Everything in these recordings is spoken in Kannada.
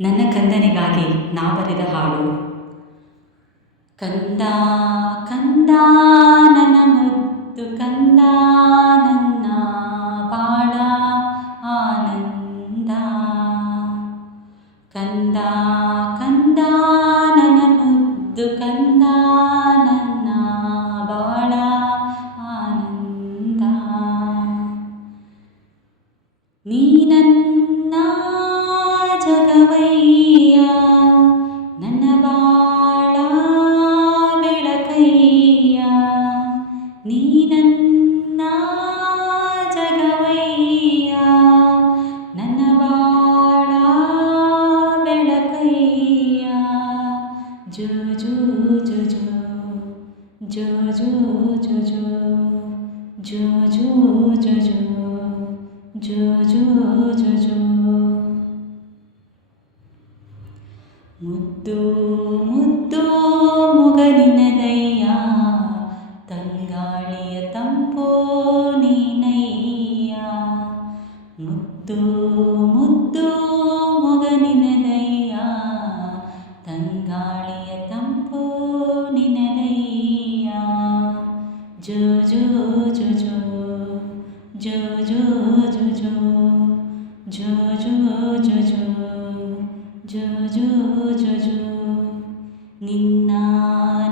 ನನ್ನ ಕಂದನಿಗಾಗಿ ನಾ ಬರೆದ ಹಾಡು. ಕಂದ ಕಂದ ನನ್ನ ಮುದ್ದು ಕಂದ, ನನ್ನ ಬಾಳ ಆನಂದ. ಕಂದ ಕಂದ ನನ್ನ ಮುದ್ದು ಕಂದ, ನನ್ನ ಬಾಳ ಆನಂದ. ನೀ ನನ್ನ ಜಗವಯ್ಯ, ನನ್ನ ಬಾಳ ಬೆಳಕಯ್ಯ. ನೀ ನನ್ನ ಜಗವಯ್ಯ, ನನ್ನ ಬಾಳ ಬೆಳಕಯ್ಯ. ಜೋ ಜೋ ಜೋ ಜೋ ಜೋ ಜೋ ಜೋ ಜೋ ಜೋ ಜೋ ಜೋ ಜೋ ಜೋ ಜೋ ಜೋ. ಮುದ್ದು ಮುದ್ದು ಮೊಗಲಿನದಯ್ಯ, ತಂಗಾಳಿಯ ತಂಪೋ ನೀನಯ್ಯ. ಮುದ್ದು ಮುದ್ದು ಮೊಗಲಿನದಯ್ಯ, ತಂಗಾಳಿಯ ತಂಪೋ ನಿನದಯ್ಯ. ಜೋ ಜೋ ಜೋ ಜೋ ಜೋ ಜೋ ಜೋ ಜೋ ಜೋ ಜೋ ಜೋ ಜೋ ಜೋ ಜೋ ಜೋ ಜೋ. ನಿನ್ನ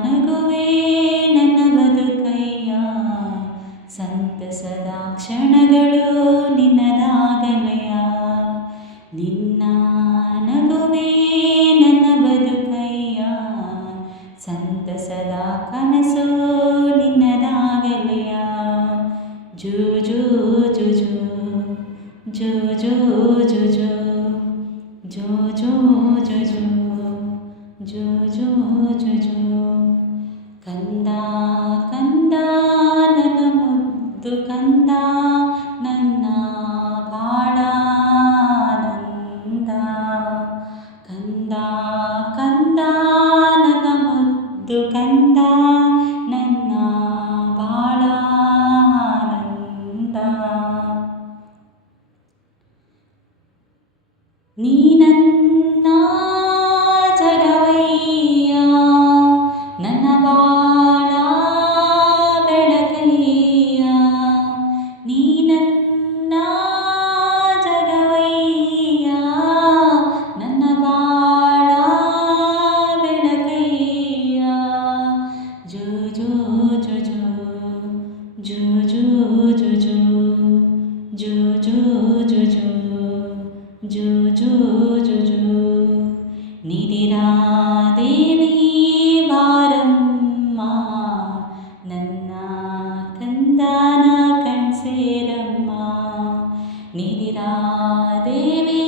ನಗುವೇ ನನ್ನ ಬದುಕಯ್ಯ, ಸಂತಸದ ಕ್ಷಣಗಳು ನಿನ್ನದಾಗಲಯ. ನಿನ್ನ ನಗುವೇ ನನ್ನ ಬದುಕಯ್ಯ, ಸಂತಸದ ಕನಸು ನಿನ್ನದಾಗಲಯ. ಜೋ ಜೋ ಜೋ ಜೋ ಜೋ ಜೋ ಜೋ ಜೋ ಜೋ ಜೋ ಜೋ ಜೋ ಜೋ ಜೋ ಜೋ ಜೋ. ಕಂದ ಕಂದ ನನ್ನ ಮುದ್ದು ಕಂದ, ನನ್ನ ಬಾಳ ಆನಂದ. ಕಂದ ಕಂದ ನನ್ನ ಮುದ್ದು ಕಂದ, ನನ್ನ ಬಾಳ ಆನಂದ. ನೀ ನನ್ನ ಜಗವಯ್ಯ, ನನ್ನ ಬಾಳ ಬೆಳಕಯ್ಯ. ನೀ ನನ್ನ ಜಗವಯ್ಯ, ನನ್ನ ಬಾಳ ಬೆಳಕಯ್ಯ. ಜೋ ಜೋ ಜೋ ಜೋ ಜೋ ಜೋ ಜೋ ಜೋ ಜೋ ಜೋ ಜೋ ಜೋ ಜೋ ಜೋ ಜೋ ಜೋ. ನಿಧಿರಾದೇವಿ ಬಾರಮ್ಮ, ನನ್ನ ಕಂದನ ಕಣ್ಸೇರಮ್ಮ. ನಿಧಿರಾದೇವಿ